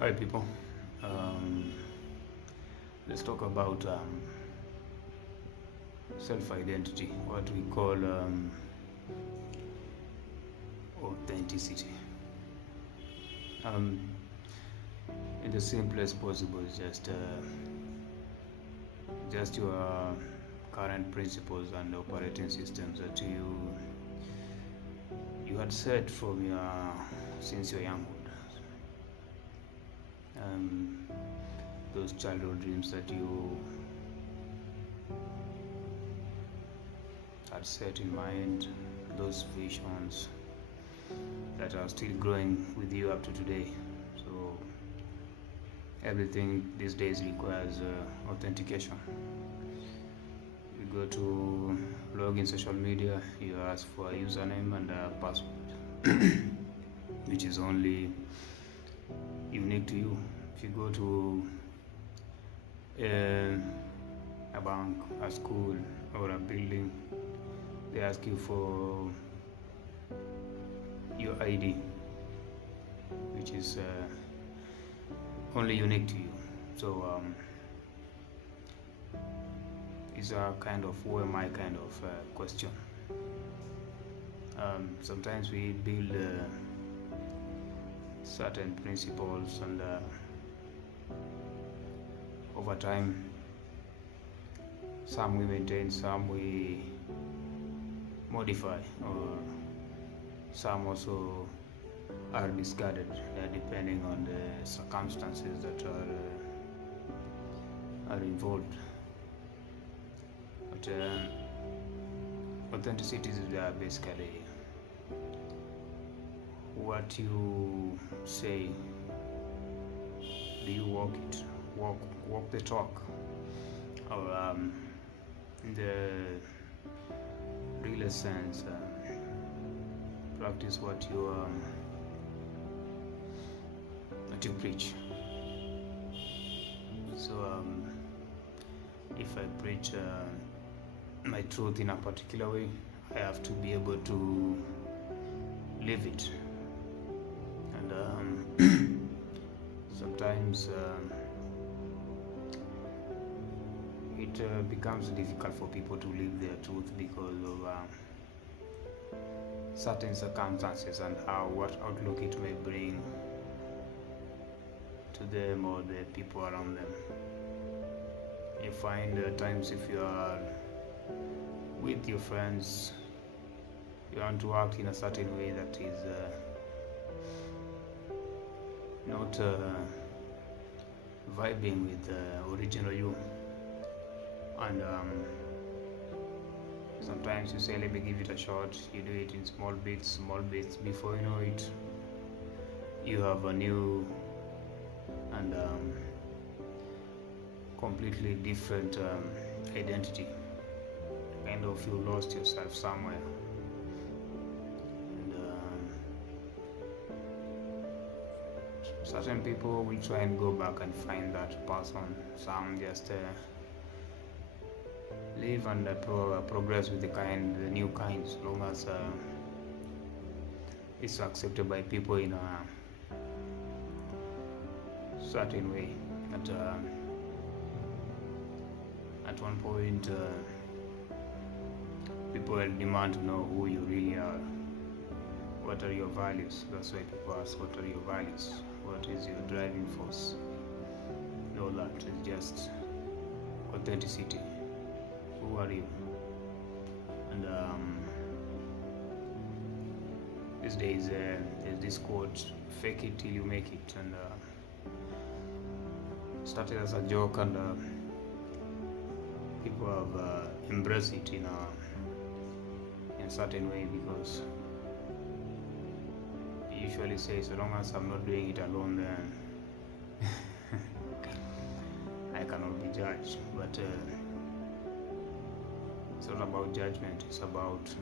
Hi, people. Um, let's talk about self identity, what we call authenticity. Um, in the simplest possible, is just your current principles and operating systems that you had set from your since your younghood. Um, those childhood dreams that you had set in mind, those visions that are still growing with you up to today. So everything these days requires authentication. You go to log in social media, you ask for a username and a password, which is only unique to you. If you go to a bank, a school, or a building, they ask you for your ID, which is only unique to you. So it's a kind of who am I kind of question. Sometimes we build certain principles and over time some we maintain, some we modify, or some also are discarded depending on the circumstances that are involved. But authenticity is basically what you say. Do you walk it? Walk the talk, or in the realest sense, practice what you preach. So if I preach my truth in a particular way, I have to be able to live it. And sometimes it becomes difficult for people to live their truth because of certain circumstances and what outlook it may bring to them or the people around them. You find times if you are with your friends, you want to act in a certain way that is not vibing with the original you, and sometimes you say, let me give it a shot. You do it in small bits. Before you know it, you have a new and completely different identity. Kind of you lost yourself somewhere. And certain people will try and go back and find that person. Some just live and progress with the new kind, as long as it's accepted by people in a certain way. At one point, people will demand to know who you really are. What are your values? That's why people ask, what are your values? What is your driving force? All that is just authenticity. Who are you? And these days there's this quote, fake it till you make it, and started as a joke, and people have embraced it in a certain way, because you usually say, so long as I'm not doing it alone, then I cannot be judged. But it's not about judgment, it's about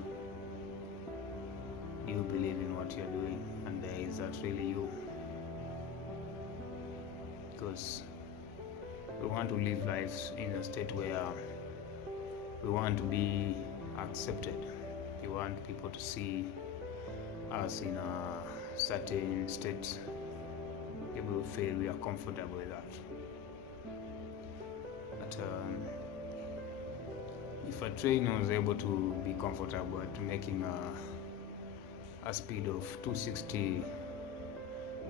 you believe in what you're doing, and is that really you? Because we want to live lives in a state where we want to be accepted. We want people to see us in a certain state. People feel we are comfortable with that. But if a train was able to be comfortable at making a speed of 260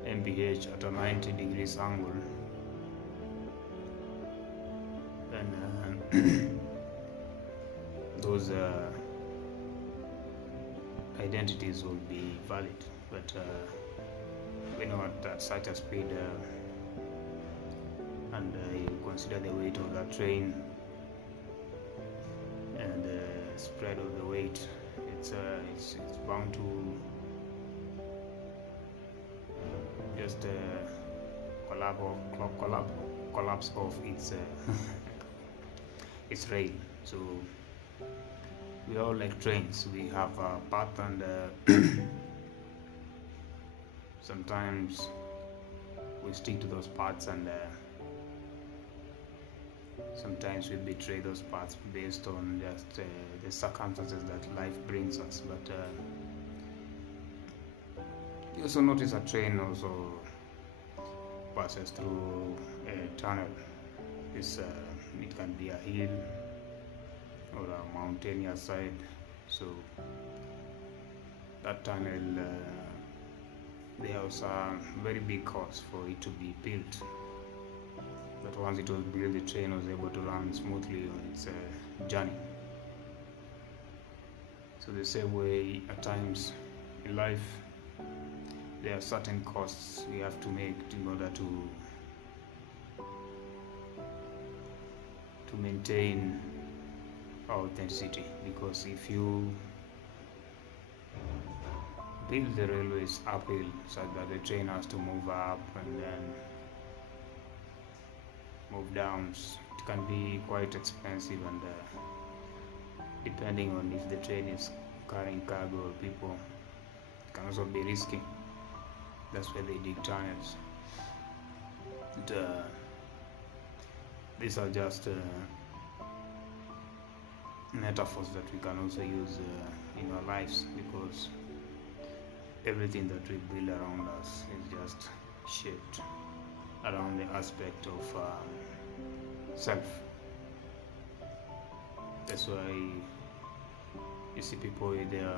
mph at a 90 degrees angle, then those identities will be valid. But we know at such a speed, and you consider the weight of that train and the spread of the weight, it's bound to just collapse of its its rail. So we all like trains. We have a path, and sometimes we stick to those paths, and sometimes we betray those paths based on just the circumstances that life brings us. But you also notice a train also passes through a tunnel. It can be a hill or a mountainous side. So that tunnel, there was a very big cost for it to be built. But once it was built, the train was able to run smoothly on its journey. So the same way, at times in life, there are certain costs we have to make in order to maintain our authenticity. Because if you build the railways uphill so that the train has to move up and then move down, it can be quite expensive, and depending on if the train is carrying cargo or people, it can also be risky. That's why they dig tunnels. These are just metaphors that we can also use in our lives, because everything that we build around us is just shaped around the aspect of self. That's why you see people with their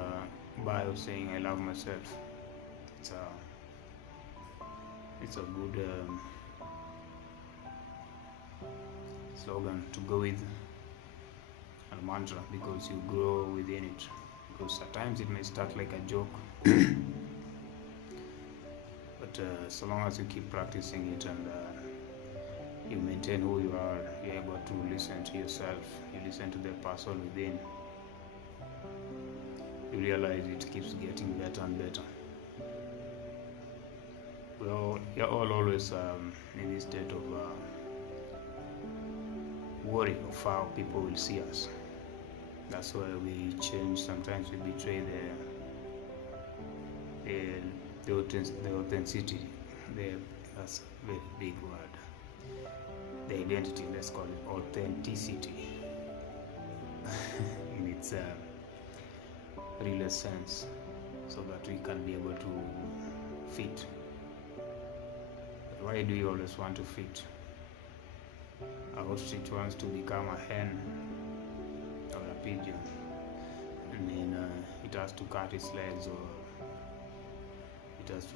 bio saying, "I love myself." It's a good slogan to go with, a mantra, because you grow within it. Because at times it may start like a joke, but so long as you keep practicing it and you maintain who you are, you're able to listen to yourself, you listen to the person within, you realize it keeps getting better and better. You're all always in this state of worry of how people will see us. That's why we change. Sometimes we betray the authenticity. That's a very big word. The identity, let's call it authenticity in its realest sense, so that we can be able to fit. But why do you always want to fit? A ostrich wants to become a hen or a pigeon, and then it has to cut its legs, or it has to